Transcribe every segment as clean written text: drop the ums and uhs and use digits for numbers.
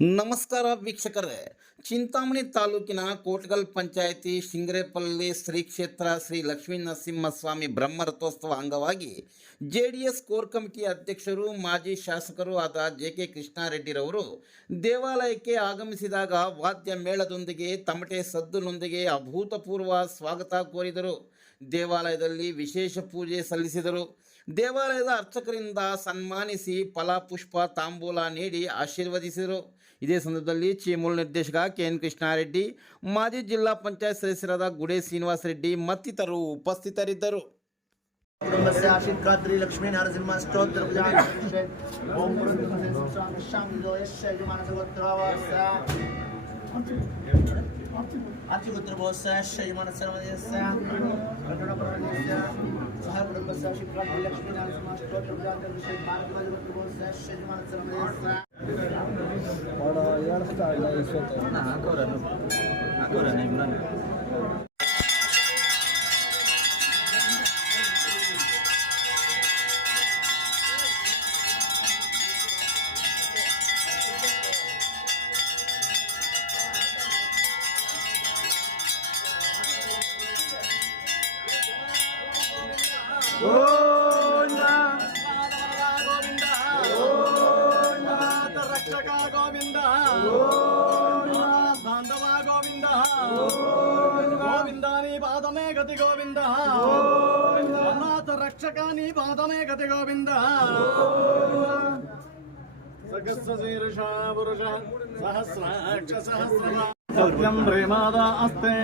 ನಮಸ್ಕಾರ ವೀಕ್ಷಕರೇ, ಚಿಂತಾಮಣಿ ತಾಲೂಕಿನ ಕೋಟ್ಗಲ್ ಪಂಚಾಯಿತಿ ಶಿಂಗರೇಪಲ್ಲಿ ಶ್ರೀ ಕ್ಷೇತ್ರ ಶ್ರೀ ಲಕ್ಷ್ಮೀ ನರಸಿಂಹಸ್ವಾಮಿ ಬ್ರಹ್ಮರಥೋತ್ಸವ ಅಂಗವಾಗಿ ಜೆಡಿಎಸ್ ಕೋರ್ ಕಮಿಟಿ ಅಧ್ಯಕ್ಷರು ಮಾಜಿ ಶಾಸಕರು ಆದ ಜೆ.ಕೆ. ಕೃಷ್ಣಾರೆಡ್ಡಿರವರು ದೇವಾಲಯಕ್ಕೆ ಆಗಮಿಸಿದಾಗ ವಾದ್ಯ ಮೇಳದೊಂದಿಗೆ ತಮಟೆ ಸದ್ದುನೊಂದಿಗೆ ಅಭೂತಪೂರ್ವ ಸ್ವಾಗತ ಕೋರಿದರು. ದೇವಾಲಯದಲ್ಲಿ ವಿಶೇಷ ಪೂಜೆ ಸಲ್ಲಿಸಿದರು. ದೇವಾಲಯದ ಅರ್ಚಕರಿಂದ ಸನ್ಮಾನಿಸಿ ಫಲಪುಷ್ಪ ತಾಂಬೂಲ ನೀಡಿ ಆಶೀರ್ವದಿಸಿದರು. ಇದೇ ಸಂದರ್ಭದಲ್ಲಿ ಚೀಮೂಲ್ ನಿರ್ದೇಶಕ ಕೆ.ಎನ್. ಕೃಷ್ಣಾರೆಡ್ಡಿ, ಮಾಜಿ ಜಿಲ್ಲಾ ಪಂಚಾಯತ್ ಸದಸ್ಯರಾದ ಗುಡೆ ಶ್ರೀನಿವಾಸ ರೆಡ್ಡಿ ಮತ್ತಿತರರು ಉಪಸ್ಥಿತರಿದ್ದರು. ಲಕ್ಷ್ಮೀ ನರಸಿಂಹ ಸ್ತೋತ್ರ ರಕ್ಷಕ ಗೋವಿಂದ, ಬಾಂಧವ ಗೋವಿಂದ, ಗೋವಿಂದ ನೀ ಪಾದಮೇ ಗತಿ ಗೋವಿಂದ, ಅನಾಥ ರಕ್ಷಕ ನೀ ಪಾದಮೇ ಗತಿ ಗೋವಿಂದ. ಸಹಸ್ರಶೀರ್ಷ ಪುರುಷ ಸಹಸ್ರಾಕ್ಷ ಸಹಸ್ರಂ ಪ್ರೇಮಾದ ಅಸ್ತೆ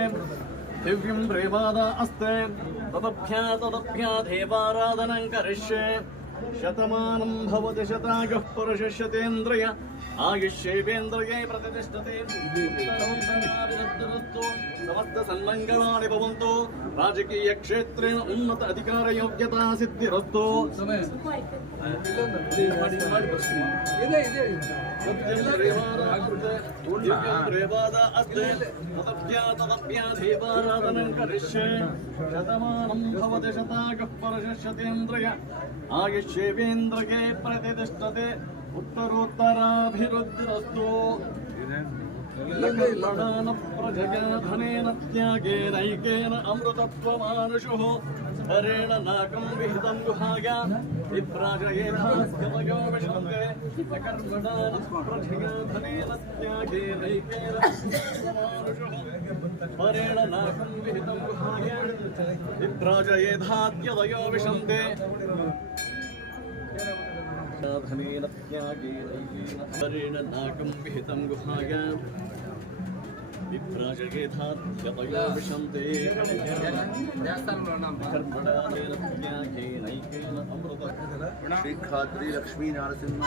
ದಿವ್ಯಂ ಪ್ರೇಮಾದ ಅಸ್ತೆ ತದಭ್ಯ ದೇವಾರಾಧನಂ ಕರಿಷ್ಯೆ. ಶತಮಾನಂ ಭವತಿ ಶತಾಯುಃ ಪುರುಷ ಶತೇಂದ್ರಿಯ ಆಯುಷ್ಯೇವೇಂದ್ರಿಯೇ ಪ್ರತಿಷ್ಠತೆ. ಸಮಸ್ತ ಸನ್ಮಂಗಳಾನಿ ಭವಂತು. ರಾಜಕೀಯ ಕ್ಷೇತ್ರೇಣ ಉನ್ನತ ಅಧಿಕಾರ ಯೋಗ್ಯತಾ ಸಿದ್ಧಿರಸ್ತು. ದೇವಾರಾಧನಂ ಕರಿಷ್ಯೆ. ಶತಮಾನಂ ಭವತಿ ಶತಾಯುಃ ಪುರುಷ ಶತೇಂದ್ರಿಯ ಆಯುಷ್ಯೇವೇಂದ್ರಿಯೇ ಪ್ರತಿಷ್ಠತೆ. ಉತ್ತರೋತ್ತರಾಭಿವೃದ್ಧಿರಸ್ತು. ಲಕಲ್ಮಣಾನ ಪ್ರಜಗಾ ಧನೇನ ತ್ಯಾಗೇನೈಕೇನ ಅಮೃತತ್ವಮಾನುಷುಃ. ಹರೇಣ ನಾಕಂ ವಿಹಿತಂ ಗುಹಾಯ ವಿಪ್ರಾಜಯೇಧಾಸ್ಯತಯೋ ವಿಶಂತೆ. ಲಕಲ್ಮಣಾನ ಪ್ರಜಗಾ ಧನೇನ ತ್ಯಾಗೇನೈಕೇನ ಅಮೃತತ್ವಮಾನುಷುಃ. ಹರೇಣ ನಾಕಂ ವಿಹಿತಂ ಗುಹಾಯ ವಿಪ್ರಾಜಯೇಧಾಸ್ಯತಯೋ ವಿಶಂತೆ. ಧನೇನ ತ್ಯಾಗೇನೈಕೇನ ಹರೇಣ ನಾಕಂ ವಿಹಿತಂ ಗುಹಾಯ ವಿಪ್ರಾಜಯೇಧಾಸ್ಯತಯೋ ವಿಶಂತೆ. ಶ್ರೀ ಲಕ್ಷ್ಮೀ ನರಸಿಂಹ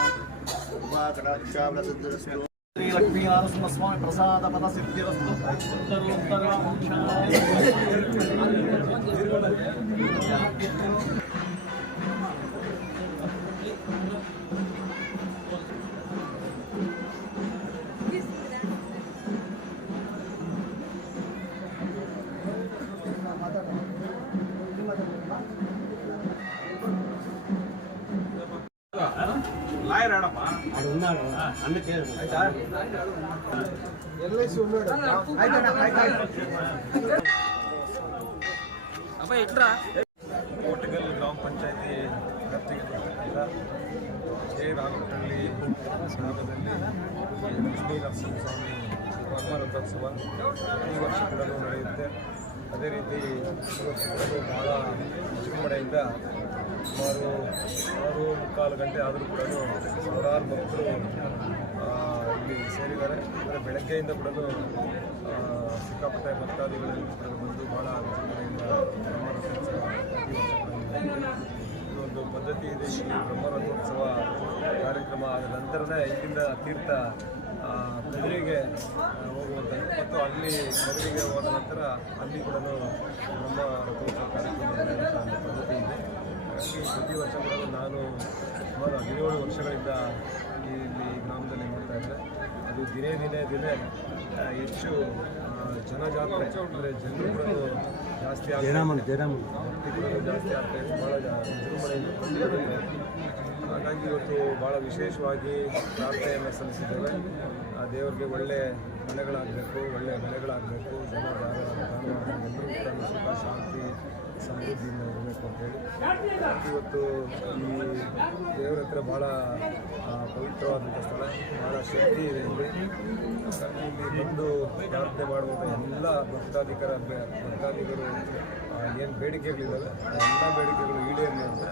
ಕಟಾಕ್ಷಾವಲ ಸಿದ್ಧರಸ್ತು. ಶ್ರೀ ಲಕ್ಷ್ಮೀ ನರಸಿಂಹ ಸ್ವಾಮಿ ಪ್ರಸಾದ ಪದ ಸಿದ್ಧಿರಸ್ತು. ಉತ್ತರೋತ್ತರ లాయర్ ఆడమ్మా అది ఉన్నాడు అందుకే అయితే ఎల్ఐసి ఉన్నాడు అబ్బాయి ఇట్రా. ಕೋಟ್ಗಲ್ ಗ್ರಾಮ ಪಂಚಾಯತಿ ವ್ಯಾಪ್ತಿಗೆ ಬರ್ತಕ್ಕಂಥ ಜೆ ರಾಘವಹಳ್ಳಿ ಗ್ರಾಮದಲ್ಲಿ ಲಕ್ಷ್ಮೀ ನರಸಿಂಹಸ್ವಾಮಿ ಬ್ರಹ್ಮರಥೋತ್ಸವ ಈ ವರ್ಷ ಕೂಡ ನಡೆಯುತ್ತೆ. ಅದೇ ರೀತಿ ಈ ವರ್ಷ ಕೂಡ ಬಹಳ ವಿಜೃಂಭಣೆಯಿಂದ ಸುಮಾರು 6:45 ಗಂಟೆ ಆದರೂ ಕೂಡ ಸಾವಿರಾರು ಭಕ್ತರು ಇಲ್ಲಿ ಸೇರಿದ್ದಾರೆ. ಅಂದರೆ ಬೆಳಗ್ಗೆಯಿಂದ ಕೂಡ ಸಿಕ್ಕಾಪಟ್ಟೆ ಭಕ್ತಾದಿಗಳು ಬಂದು ಭಾಳ ವಿಜೃಂಭಣೆಯಿಂದ ಬ್ರಹ್ಮರಥೋತ್ಸವ ಈ ವರ್ಷ ಇದು ಒಂದು ಪದ್ಧತಿ ಇದೆ. ಈ ಬ್ರಹ್ಮರಥೋತ್ಸವ ಕಾರ್ಯಕ್ರಮ ಆದ ನಂತರನೇ ಇಲ್ಲಿಂದ ತೀರ್ಥ ಕದಿರಿಗೆ ಹೋಗುವಂಥದ್ದು ಮತ್ತು ಅಲ್ಲಿ ಕದಿರಿಗೆ ಹೋದ ನಂತರ ಅಲ್ಲಿ ಕೂಡ ಬ್ರಹ್ಮರಥೋತ್ಸವ ಕಾರ್ಯಕ್ರಮ ನಡೆಯುವಂಥ ಒಂದು ಪದ್ಧತಿ ಇದೆ. ಹಾಗಾಗಿ ಪ್ರತಿ ವರ್ಷ ಕೂಡ ನಾನು ಸುಮಾರು 17 ವರ್ಷಗಳಿಂದ ಇಲ್ಲಿ ಗ್ರಾಮದಲ್ಲಿ ಮಾಡ್ತಾ ಇದ್ದೆ. ಅದು ದಿನೇ ಹೆಚ್ಚು ಜನಜಾತ್ರೆ ಅಂದರೆ ಜನರು ಕೂಡ ಜಾಸ್ತಿ ಆಗ್ತಾ ಭಕ್ತಿ ಕೂಡ ಜಾಸ್ತಿ ಆಗ್ತಾ ಇದೆ. ಭಾಳ ವಿಜೃಂಭಣೆಯಿಂದ ಹಾಗಾಗಿ ಇವತ್ತು ಭಾಳ ವಿಶೇಷವಾಗಿ ಪ್ರಾರ್ಥನೆಯನ್ನು ಸಲ್ಲಿಸಿದ್ದೇವೆ. ಆ ದೇವರಿಗೆ ಒಳ್ಳೆ ಮನೆಗಳಾಗಬೇಕು, ಒಳ್ಳೆ ಬೆಳೆಗಳಾಗಬೇಕು, ಎಲ್ಲರೂ ಕೂಡ ಸುಖ ಶಾಂತಿ ಸಮೃದ್ಧಿಯಿಂದ ಇರಬೇಕು ಅಂತೇಳಿ ಇವತ್ತು ಈ ದೇವರ ಹತ್ರ ಭಾಳ ಪವಿತ್ರವಾದಂಥ ಸ್ಥಳ, ಭಾಳ ಶಕ್ತಿ ಇದೆ ಇಲ್ಲಿ ಬಂದು ಪ್ರಾರ್ಥನೆ ಮಾಡುವಂಥ ಎಲ್ಲ ಭಕ್ತಾದಿಗರು ಏನು ಬೇಡಿಕೆಗಳಿದ್ದಾವೆ ಆ ಎಲ್ಲ ಬೇಡಿಕೆಗಳು ಈಡೇರಲಿ ಅಂತ